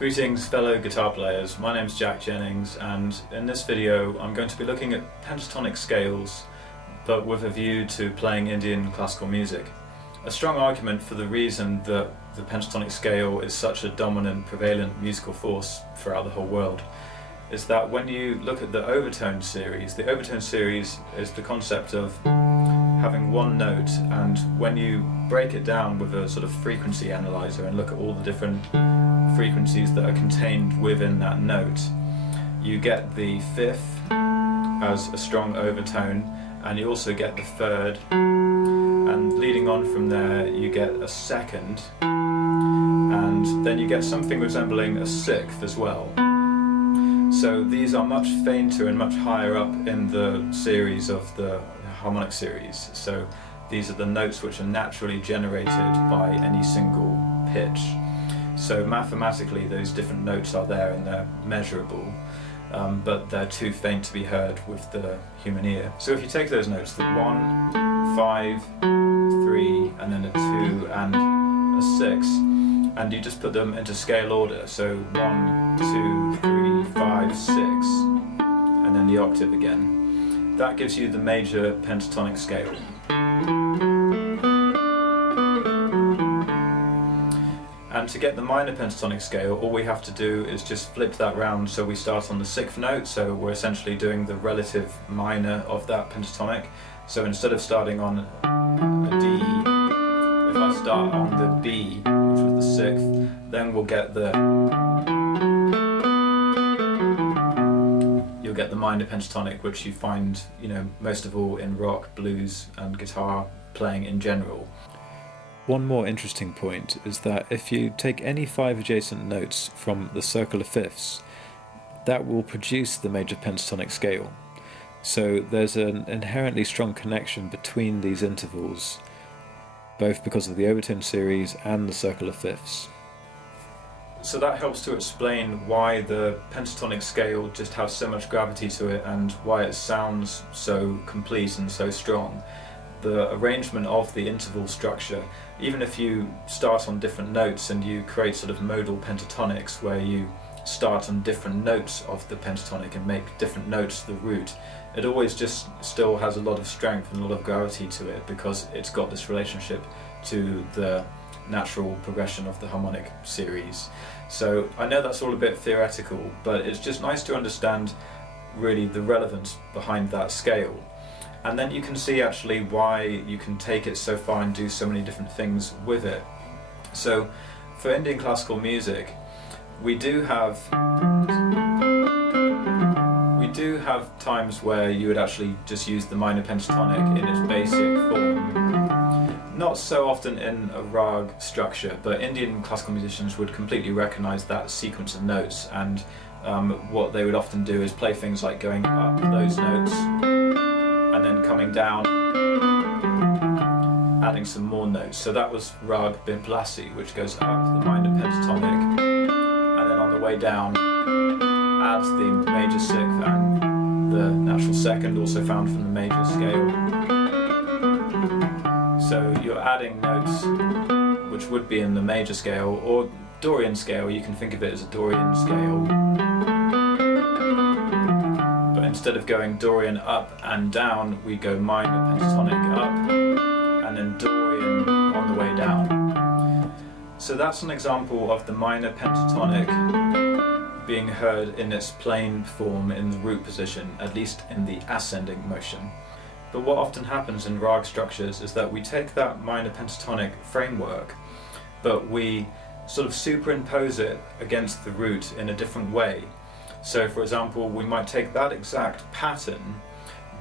Greetings fellow guitar players, my name's Jack Jennings, and in this video I'm going to be looking at pentatonic scales but with a view to playing Indian classical music. A strong argument for the reason that the pentatonic scale is such a dominant, prevalent musical force throughout the whole world is that when you look at the Overtone series, the Overtone series is the concept of having one note, and when you break it down with a sort of frequency analyzer and look at all the different frequencies that are contained within that note, you get the fifth as a strong overtone, and you also get the third, and leading on from there you get a second, and then you get something resembling a sixth as well. So these are much fainter and much higher up in the series of the harmonic series. So these are the notes which are naturally generated by any single pitch. So mathematically those different notes are there and they're measurable, but they're too faint to be heard with the human ear. So if you take those notes, the 1, 5, 3, and then a 2 and a 6, and you just put them into scale order, so 1, 2, 3, 5, 6, and then the octave again. That gives you the major pentatonic scale. And to get the minor pentatonic scale, all we have to do is just flip that round, so we start on the 6th note, so we're essentially doing the relative minor of that pentatonic. So instead of starting on a D, if I start on the B, which was the 6th, then we'll get the minor pentatonic, which you find, most of all in rock, blues and guitar playing in general. One more interesting point is that if you take any 5 adjacent notes from the circle of fifths, that will produce the major pentatonic scale. So there's an inherently strong connection between these intervals, both because of the Overtone series and the circle of fifths. So that helps to explain why the pentatonic scale just has so much gravity to it and why it sounds so complete and so strong. The arrangement of the interval structure, even if you start on different notes and you create sort of modal pentatonics where you start on different notes of the pentatonic and make different notes the root, it always just still has a lot of strength and a lot of gravity to it because it's got this relationship to the natural progression of the harmonic series. So I know that's all a bit theoretical, but it's just nice to understand really the relevance behind that scale. And then you can see actually why you can take it so far and do so many different things with it. So for Indian classical music, we do have times where you would actually just use the minor pentatonic in its basic form. Not so often in a Raag structure, but Indian classical musicians would completely recognize that sequence of notes, and what they would often do is play things like going up those notes and then coming down, adding some more notes. So that was Raag Biplasi, which goes up the minor pentatonic, and then on the way down adds the major sixth and the natural second, also found from the major scale. So you're adding notes which would be in the major scale, or Dorian scale, you can think of it as a Dorian scale. But instead of going Dorian up and down, we go minor pentatonic up, and then Dorian on the way down. So that's an example of the minor pentatonic being heard in its plain form in the root position, at least in the ascending motion. But what often happens in Raag structures is that we take that minor pentatonic framework, but we sort of superimpose it against the root in a different way. So for example, we might take that exact pattern,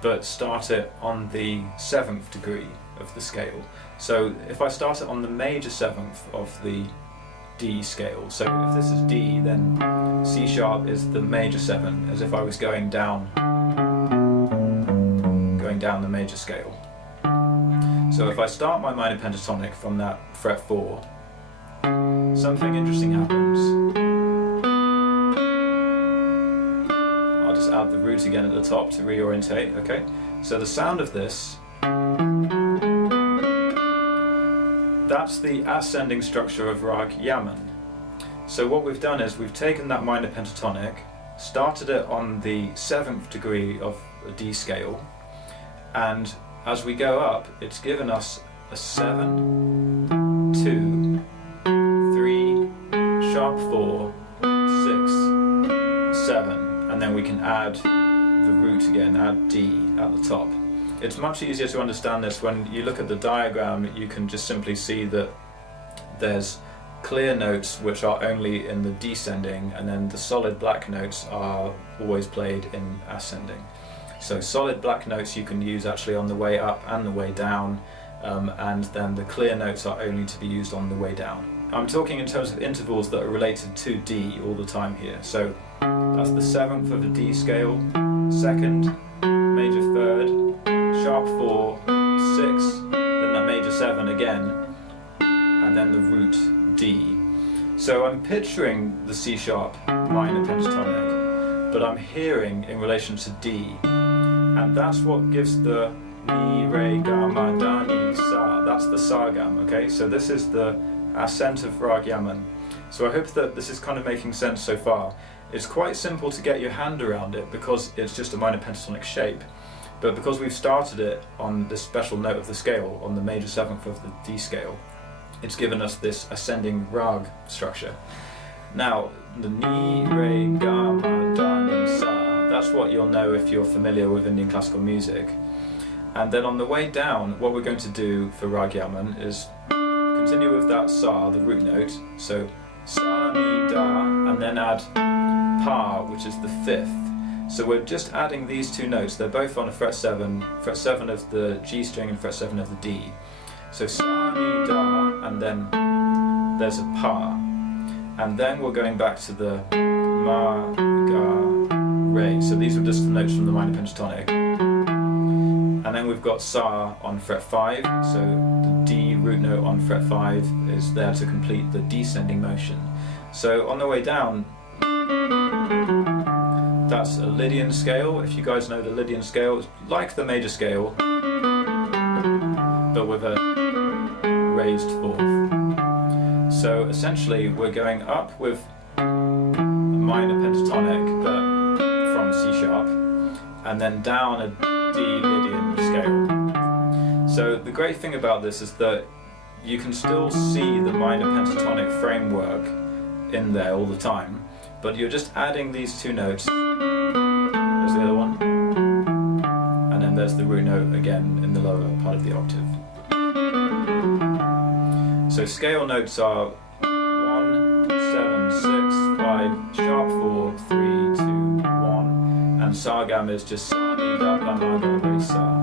but start it on the 7th degree of the scale. So if I start it on the major 7th of the D scale, so if this is D, then C sharp is the major 7, as if I was going down the major scale. So if I start my minor pentatonic from that fret 4, something interesting happens. I'll just add the root again at the top to reorientate, okay? So the sound of this, that's the ascending structure of Raag Yaman. So what we've done is we've taken that minor pentatonic, started it on the 7th degree of a D scale, and as we go up, it's given us a 7, 2, 3, sharp 4, 6, 7, and then we can add the root again, add D at the top. It's much easier to understand this when you look at the diagram. You can just simply see that there's clear notes which are only in the descending, and then the solid black notes are always played in ascending. So solid black notes you can use actually on the way up and the way down, and then the clear notes are only to be used on the way down. I'm talking in terms of intervals that are related to D all the time here. So that's the 7th of a D scale, 2nd, major 3rd, sharp 4, 6, then that major 7 again, and then the root D. So I'm picturing the C sharp minor pentatonic, but I'm hearing in relation to D, and that's what gives the mi, re, ga, ma, da, ni, sa. That's the sa gam, okay? So this is the ascent of Raag Yaman. So I hope that this is kind of making sense so far. It's quite simple to get your hand around it because it's just a minor pentatonic shape, but because we've started it on this special note of the scale, on the major 7th of the D scale, it's given us this ascending Raag structure. Now, the ni, re, ga, ma, da, ni, sa, that's what you'll know if you're familiar with Indian classical music. And then on the way down, what we're going to do for Raag Yaman is continue with that sa, the root note, so sa, ni, da, and then add pa, which is the 5th. So we're just adding these two notes. They're both on a fret 7 of the G string and fret 7 of the D. So sa, ni, da, and then there's a pa. And then we're going back to the ma, ga, re. So these are just the notes from the minor pentatonic. And then we've got sa on fret 5, so the D root note on fret 5 is there to complete the descending motion. So on the way down, that's a Lydian scale. If you guys know the Lydian scale, it's like the major scale, but with a raised 4th. So essentially we're going up with a minor pentatonic, but from C sharp, and then down a D Lydian scale. So the great thing about this is that you can still see the minor pentatonic framework in there all the time, but you're just adding these two notes. There's the other one, and then there's the root note again in the lower part of the octave. So scale notes are 1, 7, 6, 5, sharp 4, 3, 2, 1, and sa gam is just sa, ni, da, pa, ma, ga, re, sa.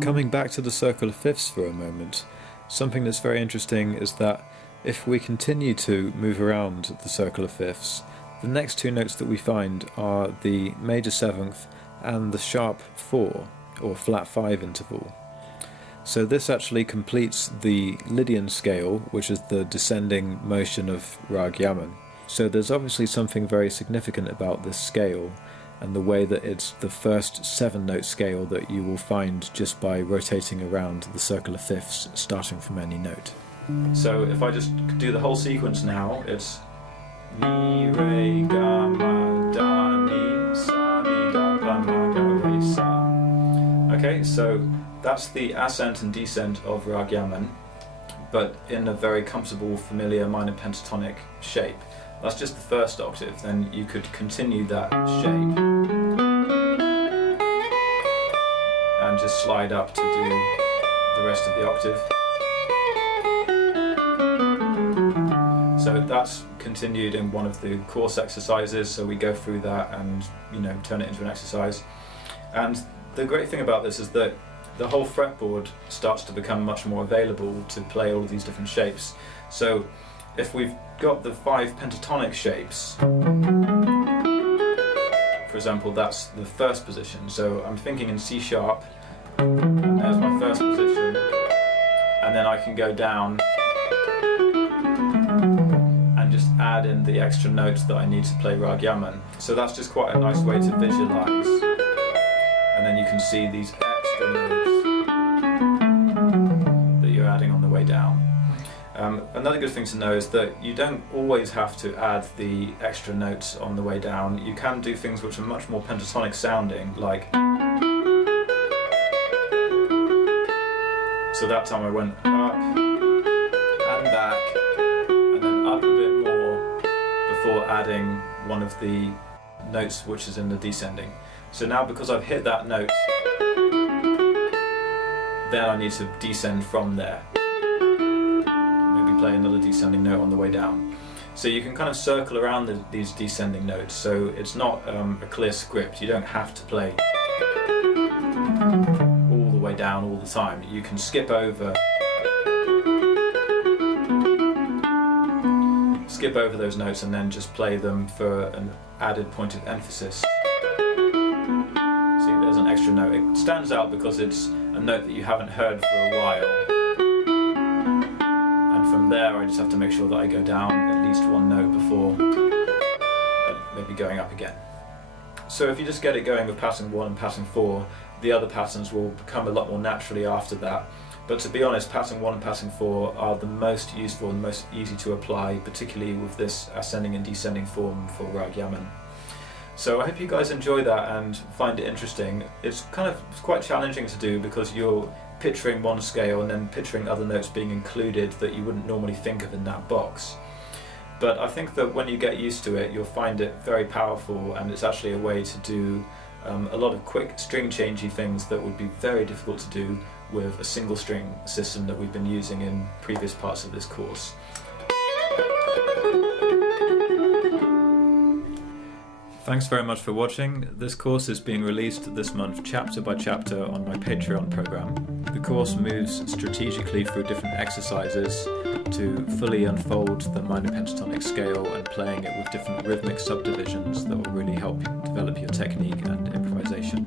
Coming back to the circle of fifths for a moment, something that's very interesting is that if we continue to move around the circle of fifths, the next two notes that we find are the major 7th and the sharp 4 or flat 5 interval. So this actually completes the Lydian scale, which is the descending motion of Raag Yaman. So there's obviously something very significant about this scale and the way that it's the first 7-note scale that you will find just by rotating around the circle of fifths starting from any note. So if I just do the whole sequence now, it's mi, re, ga, ma, da, ni, sa, ni, da, pa, ma, ga, re, sa. Okay, so that's the ascent and descent of Raag Yaman, but in a very comfortable, familiar minor pentatonic shape. That's just the first octave, then you could continue that shape and just slide up to do the rest of the octave. So that's continued in one of the course exercises, so we go through that and turn it into an exercise. And the great thing about this is that the whole fretboard starts to become much more available to play all of these different shapes. So if we've got the 5 pentatonic shapes, for example, that's the first position. So I'm thinking in C sharp, and there's my first position, and then I can go down and just add in the extra notes that I need to play Raag Yaman. So that's just quite a nice way to visualize. And then you can see these extra notes that you're adding on the way down. Another good thing to know is that you don't always have to add the extra notes on the way down. You can do things which are much more pentatonic sounding, like... So that time I went up and back, and then up a bit more before adding one of the notes which is in the descending. So now, because I've hit that note, then I need to descend from there. Maybe play another descending note on the way down. So you can kind of circle around these descending notes, so it's not a clear script. You don't have to play all the way down all the time. You can skip over those notes and then just play them for an added point of emphasis. See, there's an extra note. It stands out because it's a note that you haven't heard for a while. And from there I just have to make sure that I go down at least one note before maybe going up again. So if you just get it going with pattern 1 and pattern 4, the other patterns will come a lot more naturally after that. But to be honest, pattern 1 and pattern 4 are the most useful and most easy to apply, particularly with this ascending and descending form for raagyaman. So I hope you guys enjoy that and find it interesting. It's quite challenging to do because you're picturing one scale and then picturing other notes being included that you wouldn't normally think of in that box. But I think that when you get used to it, you'll find it very powerful, and it's actually a way to do a lot of quick string changey things that would be very difficult to do with a single string system that we've been using in previous parts of this course. Thanks very much for watching. This course is being released this month chapter by chapter on my Patreon program. The course moves strategically through different exercises to fully unfold the minor pentatonic scale and playing it with different rhythmic subdivisions that will really help you develop your technique and improvisation.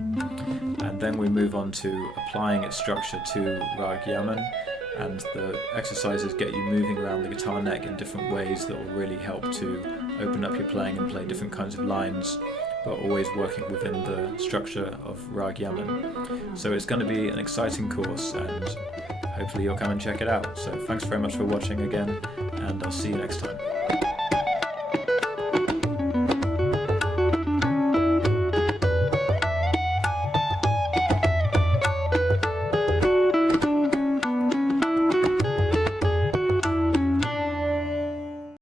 And then we move on to applying its structure to raagyaman, and the exercises get you moving around the guitar neck in different ways that will really help to open up your playing and play different kinds of lines, but always working within the structure of raagyaman. So it's going to be an exciting course, and hopefully you'll come and check it out. So thanks very much for watching again, and I'll see you next time.